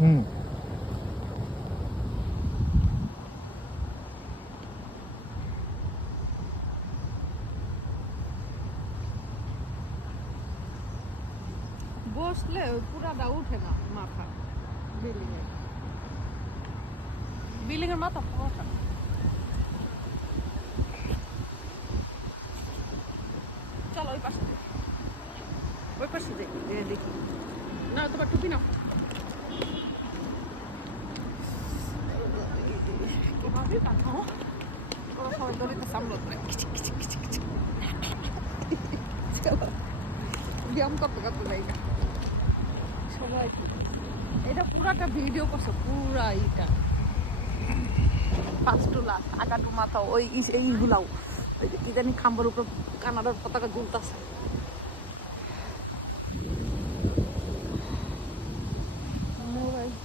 হুম বসলে ওই পুরাটা উঠে না মাথা বিল্ডিং এর মাথা পুরোটা চলো ওই পাশে দেখি না তোমার টুপি নাও কিভাবে কাটো ওরা সবাই দড়িতে সামলো করে ব্যায়াম করতে করতে জায়গা সবাই এটা পুরাটা ভিডিও করছে পুরা এইটা ফার্স্ট টু লাস্ট আগাটু মাথা ওই এইগুলাও কি জানি খাম্বার উপর কানাডার পতাকা ঝুলতেছে